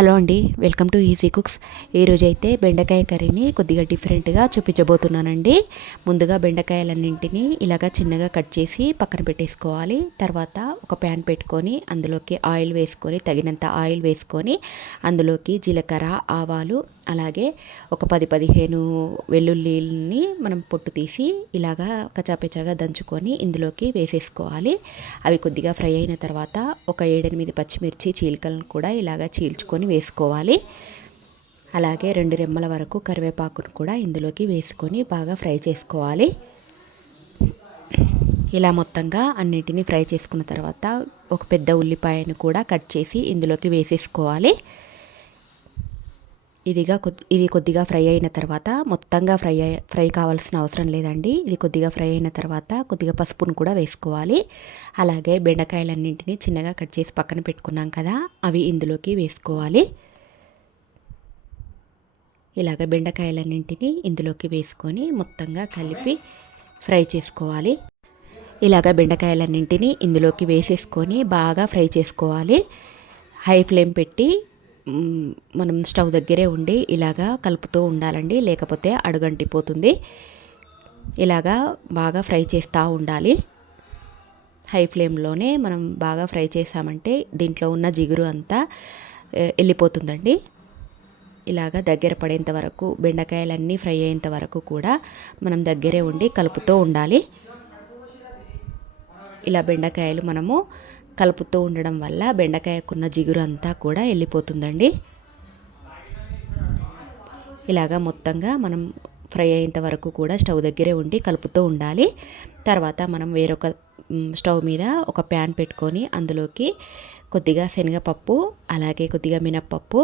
Hello అండి, welcome to easy cooks. ఈరోజు అయితే బెండకాయ కర్రీని కొద్దిగా డిఫరెంట్గా చూపించబోతున్నానండి. ముందుగా బెండకాయలన్నింటినీ ఇలాగా చిన్నగా కట్ చేసి పక్కన పెట్టేసుకోవాలి. తర్వాత ఒక ప్యాన్ పెట్టుకొని అందులోకి ఆయిల్ వేసుకొని తగినంత ఆయిల్ వేసుకొని అందులోకి జీలకర్ర, ఆవాలు, అలాగే ఒక 10-15 వెల్లుల్లిని మనం పొట్టు తీసి ఇలాగా కచాపెచాగా దంచుకొని ఇందులోకి వేసేసుకోవాలి. అవి కొద్దిగా ఫ్రై అయిన తర్వాత ఒక 7-8 పచ్చిమిర్చి చీలికలను కూడా ఇలాగా చీల్చుకొని వేసుకోవాలి. అలాగే 2 రెమ్మల వరకు కరివేపాకును కూడా ఇందులోకి వేసుకొని బాగా ఫ్రై చేసుకోవాలి. ఇలా మొత్తంగా అన్నిటినీ ఫ్రై చేసుకున్న తర్వాత ఒక పెద్ద ఉల్లిపాయను కూడా కట్ చేసి ఇందులోకి వేసేసుకోవాలి. ఇది కొద్దిగా ఫ్రై అయిన తర్వాత మొత్తంగా ఫ్రై కావాల్సిన అవసరం లేదండి. ఇది కొద్దిగా ఫ్రై అయిన తర్వాత కొద్దిగా పసుపును కూడా వేసుకోవాలి. అలాగే బెండకాయలన్నింటినీ చిన్నగా కట్ చేసి పక్కన పెట్టుకున్నాం కదా, అవి ఇందులోకి వేసుకోవాలి. ఇలాగ బెండకాయలన్నింటినీ ఇందులోకి వేసుకొని మొత్తంగా కలిపి ఫ్రై చేసుకోవాలి. ఇలాగ బెండకాయలన్నింటినీ ఇందులోకి వేసేసుకొని బాగా ఫ్రై చేసుకోవాలి. హై ఫ్లేమ్ పెట్టి మనం స్టవ్ దగ్గరే ఉండి ఇలాగా కలుపుతూ ఉండాలండి, లేకపోతే అడుగంటిపోతుంది. ఇలాగా బాగా ఫ్రై చేస్తూ ఉండాలి. హై ఫ్లేమ్లోనే మనం బాగా ఫ్రై చేసామంటే దీంట్లో ఉన్న జిగురు అంతా వెళ్ళిపోతుందండి. ఇలాగా దగ్గర పడేంత వరకు, బెండకాయలన్నీ ఫ్రై అయ్యేంత వరకు కూడా మనం దగ్గరే ఉండి కలుపుతూ ఉండాలి. ఇలా బెండకాయలు మనము కలుపుతూ ఉండడం వల్ల బెండకాయకున్న జిగురు అంతా కూడా వెళ్ళిపోతుందండి. ఇలాగా మొత్తంగా మనం ఫ్రై అయ్యేంత వరకు కూడా స్టవ్ దగ్గరే ఉండి కలుపుతూ ఉండాలి. తర్వాత మనం వేరొక స్టవ్ మీద ఒక ప్యాన్ పెట్టుకొని అందులోకి కొద్దిగా శనగపప్పు, అలాగే కొద్దిగా మినప్పప్పు,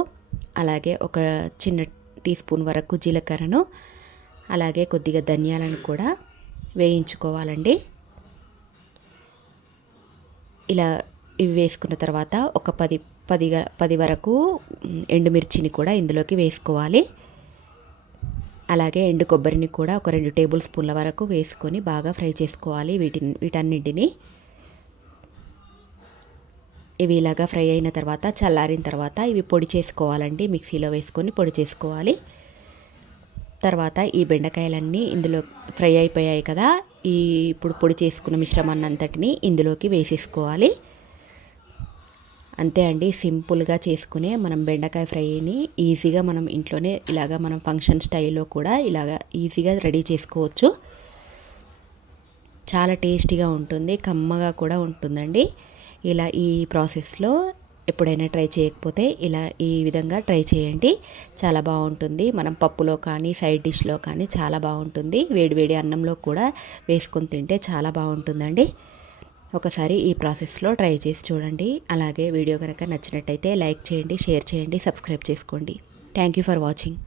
అలాగే ఒక చిన్న టీ స్పూన్ వరకు జీలకర్రను, అలాగే కొద్దిగా ధనియాలను కూడా వేయించుకోవాలండి. ఇలా ఇవి వేసుకున్న తర్వాత ఒక 10 వరకు ఎండుమిర్చిని కూడా ఇందులోకి వేసుకోవాలి. అలాగే ఎండు కొబ్బరిని కూడా ఒక 2 టేబుల్ స్పూన్ల వరకు వేసుకొని బాగా ఫ్రై చేసుకోవాలి. వీటన్నింటినీ ఇవి ఇలాగా ఫ్రై అయిన తర్వాత చల్లారిన తర్వాత ఇవి పొడి చేసుకోవాలండి. మిక్సీలో వేసుకొని పొడి చేసుకోవాలి. తర్వాత ఈ బెండకాయలన్నీ ఇందులో ఫ్రై అయిపోయాయి కదా, ఇప్పుడు పొడి చేసుకున్న మిశ్రమాన్ని అంతటిని ఇందులోకి వేసేసుకోవాలి. అంతే అండి, సింపుల్గా చేసుకునే మనం బెండకాయ ఫ్రైని ఈజీగా మనం ఇంట్లోనే ఇలాగా మనం ఫంక్షన్ స్టైల్లో కూడా ఇలాగా ఈజీగా రెడీ చేసుకోవచ్చు. చాలా టేస్టీగా ఉంటుంది, కమ్మగా కూడా ఉంటుందండి. ఇలా ఈ ప్రాసెస్లో ఎప్పుడైనా ట్రై చేయకపోతే ఇలా ఈ విధంగా ట్రై చేయండి, చాలా బాగుంటుంది. మనం పప్పులో కానీ సైడ్ డిష్లో కానీ చాలా బాగుంటుంది. వేడివేడి అన్నంలో కూడా వేసుకొని తింటే చాలా బాగుంటుందండి. ఒకసారి ఈ ప్రాసెస్లో ట్రై చేసి చూడండి. అలాగే వీడియో కనుక నచ్చినట్టయితే లైక్ చేయండి, షేర్ చేయండి, సబ్స్క్రైబ్ చేసుకోండి. Thank you for watching.